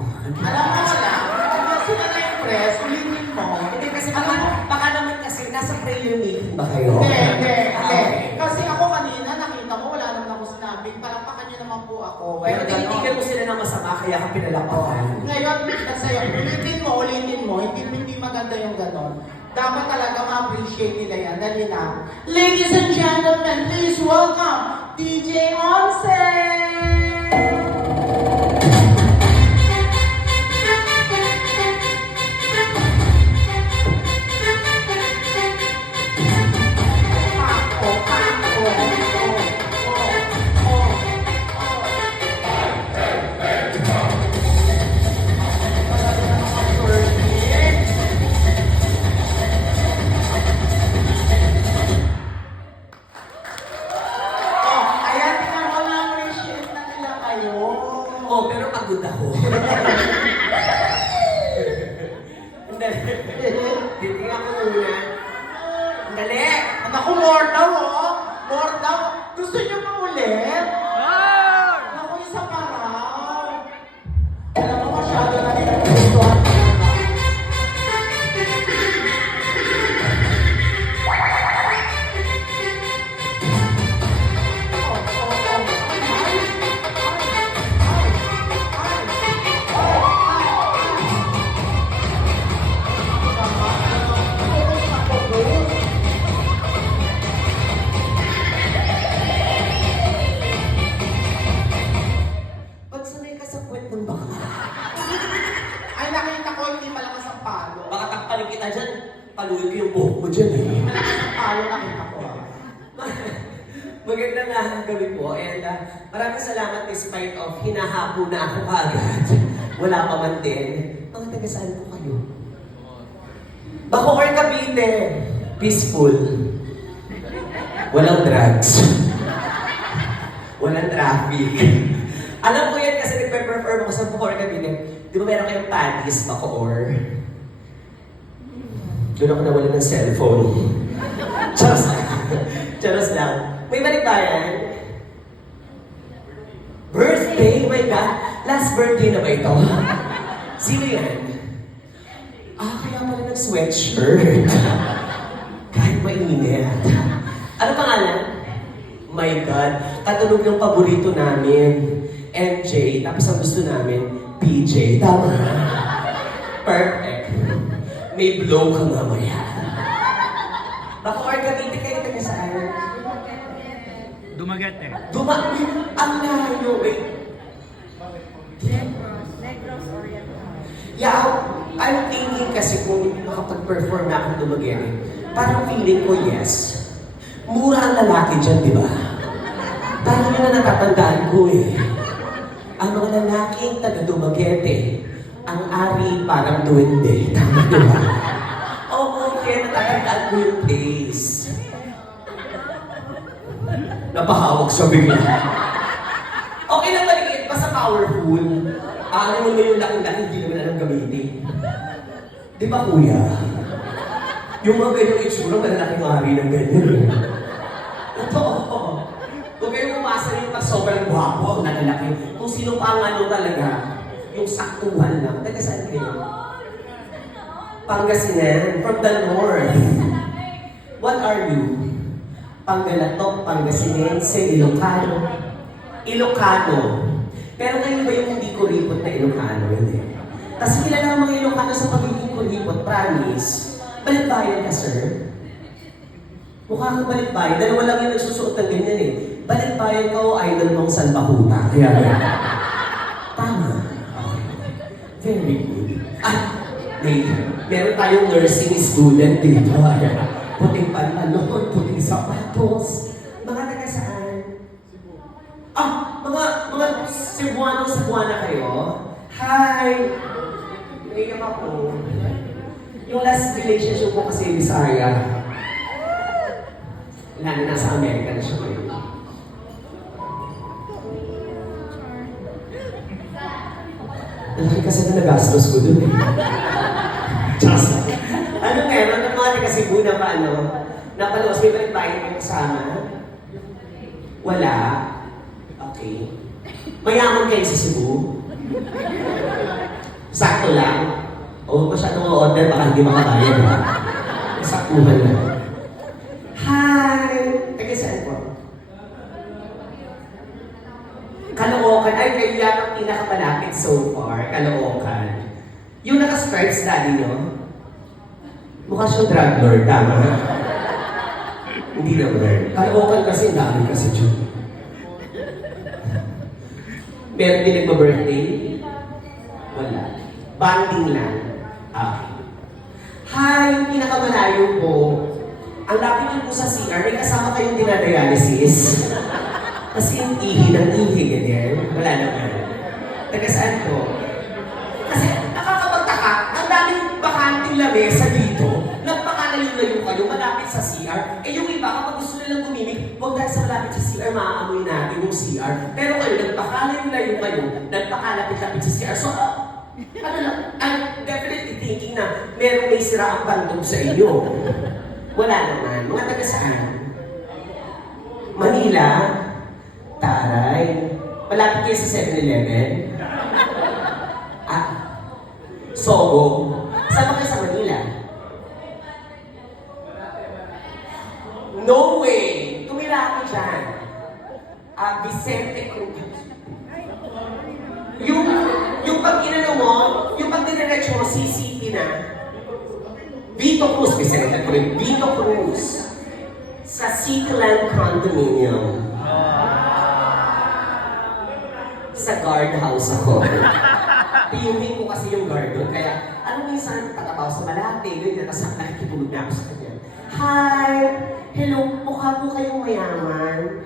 pinalapakan. Alam mo wala, kung sila na-impress, ulitin mo. Hindi kasi baka naman kasi nasa prayer meeting ba kayo? Hindi. Kasi ako kanina, nakita mo, wala naman ako sinabing, palakpakan niyo naman po ako. Pero tinitigan mo sila ng masama, kaya ka pinalapakan. Ngayon, sa'yo, ulitin mo, hindi maganda yung ganon. Dapat talaga ma-appreciate nila yan. Dali na. Ladies and gentlemen, please welcome DJ Onse! Oh, pero pagod ako. Titingnan ko muna. Dali! Naku, more daw, oh! More daw! Gusto niyo pa ulit? Naku, isa pa raw. Alam mo, masyado na rin ang gustuhan. Pagsanay ka sa puwet ng baka. Ay, nakita ko, hindi malakas ang palo. Baka takpalin kita dyan, paluin ko yung buhok mo dyan eh. Malakas ang palo, nakita ko. Magandang gabi po and maraming salamat despite of hinahapo na ako kaagad. Wala pa man din. Mga taga saan po kayo? Bacoor, Cavite. Peaceful. Walang drugs. Walang traffic. Alam ko yan kasi nagpe-perform ako sa Bacoor, Cavite. Di ba meron kayong Paddy's Bacoor? Doon ako nawala ng cellphone. Charos lang. Charos lang. May balik ba yan? Birthday? Oh my God! Last birthday na ba ito? Sino yan? Kaya pala nag-sweatshirt. Kahit mainit. Ano pangalan? My God, katulog yung paborito namin. MJ, tapos ang gusto namin, PJ. Tama. Perfect. May blow ka mamaya. Bacoor, Cavite kayo taga saan? Dumaguete. Ang layo eh. Negros Oriental. Yeah, I'm thinking kasi kung makapag-perform na akong Dumaguete, parang feeling ko yes. Mura ang lalaki dyan, di ba? Parang yun na natatandaan ko eh. Ang mga lalaking taga Dumaguete, ang ari parang duwende. Tama, di ba? Oo, kaya natatandaan ko yung place. Napahawak siya bigla. Okay lang maliit, basta powerful. Ano mo yung laking-laking, hindi naman alam gamitin. Di ba, kuya? Yung mga ganyang itsura, malalaking hari ng ganyan. Totoo. Kung kayo umasa yung pag sobrang gwapo, nalalaki. Kung sino pa ang ano talaga, yung saktuhan lang. Taga saan kayo? Pangasinan, from the north. What are you? Panggalatok, Pangasinense, Ilocano. Ilocano. Pero ngayon ba yung hindi kuripot na Ilocano? Hindi. Kasi kilala ang mga Ilocano sa pagiging kuripot, promise. Balikbayan ka, sir? Mukha kang balikbayan. Dalawa lang yung nagsusuot ng ganyan eh. Balikbayan ka o idol mong salbahuta. Kaya tama. Okay. Very good. Meron tayong nursing student dito. Puting pantalon, puting sapatos. Mga taga saan? Mga Cebuana kayo? Hi! Naiyak ako. Yung last relationship ko kasi Bisaya. Wala na, nasa Amerika na siya ngayon. Malaki kasi na nagastos ko dun eh. Just ano meron ng mga taga Cebu na paano? Napalawas, may balik bayan kayo kasama? Wala? Okay. Mayaman kayo sa Cebu? Sakto lang. O masyadong order, baka hindi makabayad. Ha? Saktuhan lang. Hi! Taga saan po? Caloocan. Ay, kayo yan ang pinakamalapit so far. Caloocan. Yung naka-stripes daddy nyo, mukha siyang drug lord, tama? Hindi naman. Caloocan kasi, dami kasi dyan. Meron din nagpa-birthday? Wala. Banding lang. Ah. Hi, yung pinakamalayo po. Ang lapit niyo po sa CR, may kasama kayong dinadialysis. Kasi yung ihi ng ihi, ganyan. Wala naman. Taga saan po? Kasi nakakapagtaka, ang daming bakanting lamesa dito. Nagpakalayo-layo kayo, malapit sa CR. Eh yung iba, kapag gusto nilang gumimik, huwag dahil sa malapit sa CR, maaamoy natin yung CR. Pero kayo, nagpakalayo-layo kayo, nagpakalapit-lapit sa CR. So, ano lang, I'm definitely thinking na meron may sira ang pantog sa inyo. Wala naman. Mga taga saan? Manila? Taray? Malapit kayo sa 7-Eleven? Ah, Sogo? Saan ba kayo sa Manila? No way! Tumira ako dyan. Vicente Cruz. Yung pag inano mo, yung pag diniretso mo, CCP na, Vito Cruz, Vicente Cruz, Vito Cruz, sa Cityland Condominium. Sa guardhouse ako. Tiyuhin ko kasi yung guard doon, kaya ano minsan, tatapaw sa malate, ganyan, tapos nakikitulog na ako sa kanya. Hi! Hello, mukha po kayong mayaman.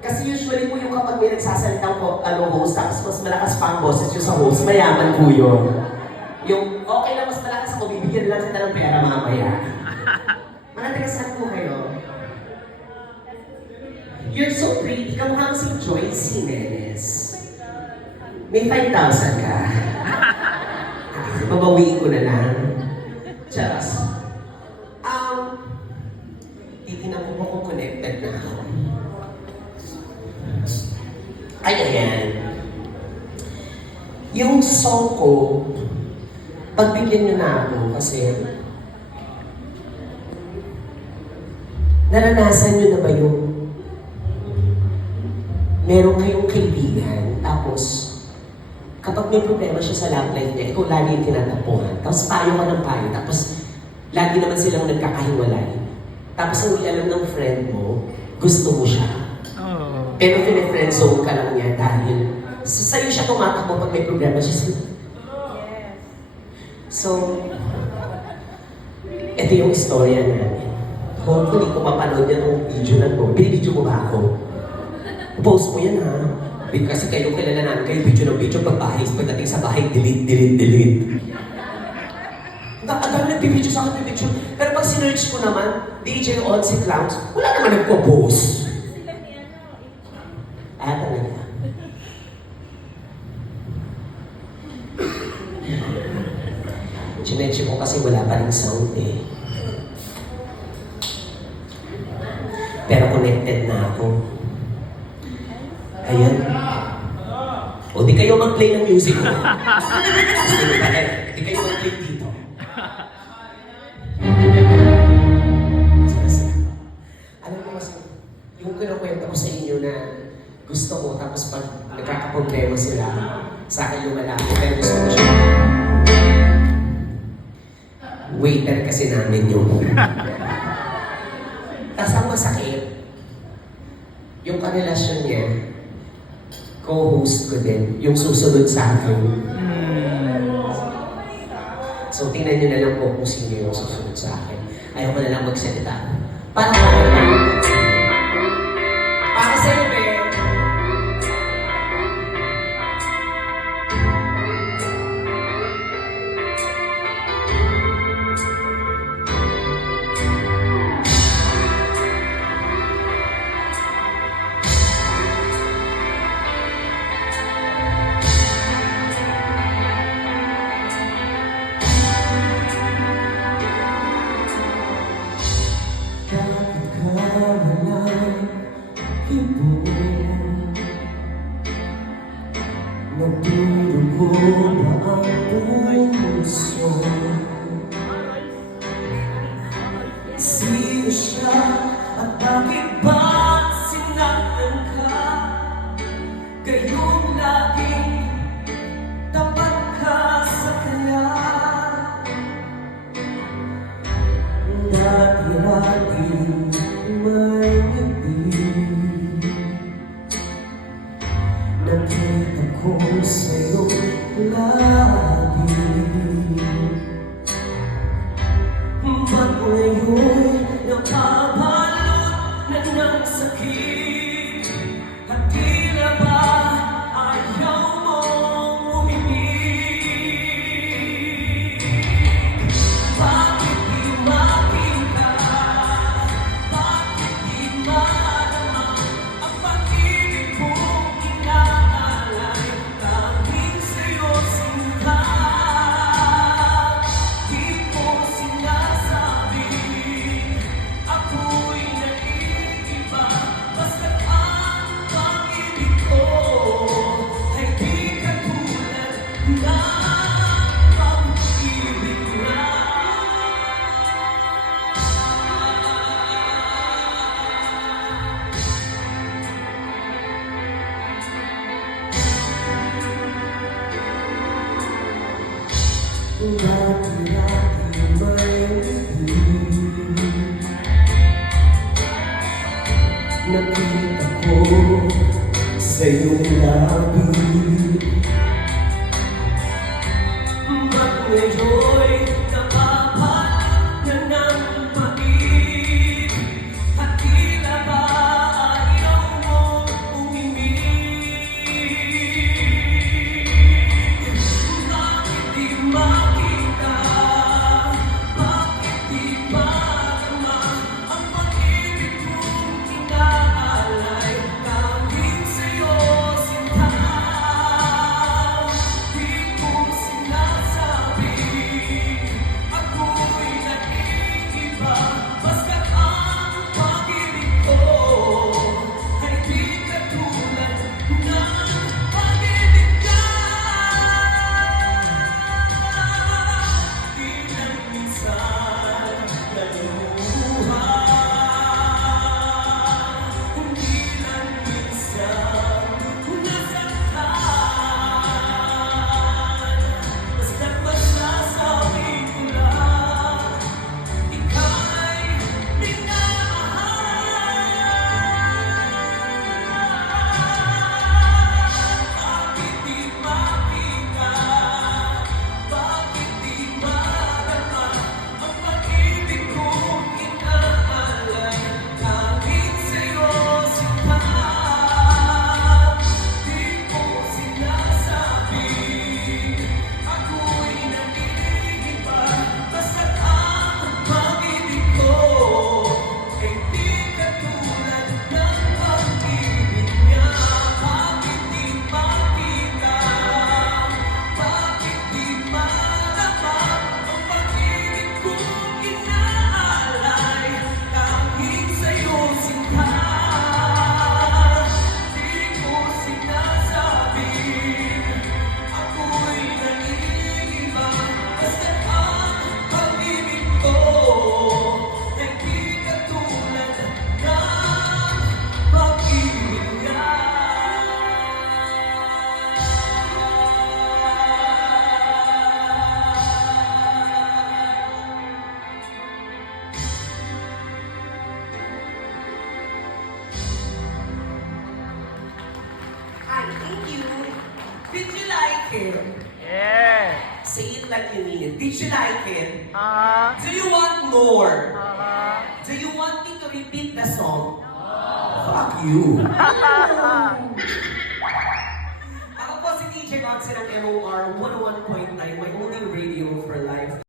Kasi usually po yung kapag may nagsasalitang po, host, tapos mas malakas pa ang boses yung sa host, mayaman po yun. Yung, okay lang, mas malakas ako, bibigyan lang kita ng pera mamaya. Mga taga-saan po kayo? You're so pretty. Kamukha mo si Joyce Jimenez. May 5,000 ka. Babawiin ko na lang. Just, titignan ko kung connected na ako. Ay, ayan. Yung song ko, pagbigyan nyo na ako kasi naranasan nyo na ba yung meron kayong kaibigan, tapos kapag may problema siya sa love life niya, ikaw lagi yung tinatapuhan. Tapos payo ka ng payo, tapos lagi naman silang nagkakahiwalay. Tapos ang alam ng friend mo, gusto mo siya. Pero pine-friendzone ka lang niya dahil sa'yo siya tumatakbo pag may problema siya. So, ito yung istorya namin. Hopefully, kung mapanood yan ng video na to, binibidyo mo ba ako? Post mo yan ha. Kasi kayo kilala namin kayo video ng video pagdating sa bahay, delete. Ang dami nagbibidyo sa akin ng video. Pero pag sinerch ko naman, DJ Onsi Clowns, wala naman nagpo-post. Talaga. Chineche ko kasi wala pa rin sound eh. Pero connected na ako. Ayan. O di kayo mag-play ng music ko. Di kayo mag-play dito. Alam mo kasi, yung kinukwento ko sa inyo na gusto ko, tapos pag nagkakaproblema sila, sa akin lumalaki, pero gusto ko siya. Waiter kasi namin yung tapos ang masakit, yung karelasyon niya, co-host ko din, yung susunod sa akin. So, tingnan niyo na lang po kung sino yung susunod sa akin. Ayaw ko na lang magsalita. Para sa'yo, Ben. ba ang puso? Sino siya at bakit ba sinaktan ka? Gayong laging tapat ka sa kanya. Dati-dati may ngiti, nakita ko sa'yo lagi. Ba't ngayon napabalot na ng sakit? At tila ba ayaw mong umimik? Bakit di makita? Bakit di madama ang pag-ibig kong inaalay? Tanging sa'yo sinta, di mo sinasabi. Ako'y naiiba, basta't ang pag-ibig ko ay di katulad ng pag-ibig na. Dati-dati may ngiti, nakita ko sa iyong labi. Ba't ngayon'y napapalit na ng pait? At tila ba ayaw mong umimik? Bakit di makita? Bakit di madama ang pag-ibig kong inaalay? Tanging sa'yo sinta, di ko sinasabi. Ako'y naiiba, basta't ang pag-ibig ko ay di katulad ng pag-ibig niya. Ilang minsan naluluha, hindi lang minsan nasaktan. Basta't masasabi ko lang, ika'y minamahal. Bakit di makita? Bakit di madama ang pag-ibig kong inaalay? Tanging sa'yo sinta, di ko sinasabi. Ako'y naiiba, basta't ang pag-ibig ko ay di katulad ng pag-ibig niya. Bakit di makita? Bakit di madama ang pag-ibig kong inaalay? Tanging sa'yo sinta, di ko sinasabi. Ako'y naiiba, basta't ang pag-ibig ko ay di katulad ng pag-ibig niya. Hi, thank you. Did you like it? Yeah. Say it like you mean it. Did you like it? Uh-huh. Do you want more? Uh-huh. Do you want me to repeat the song? Fuck you. Ako po si DJ Roxy ng MOR 101.9, my only radio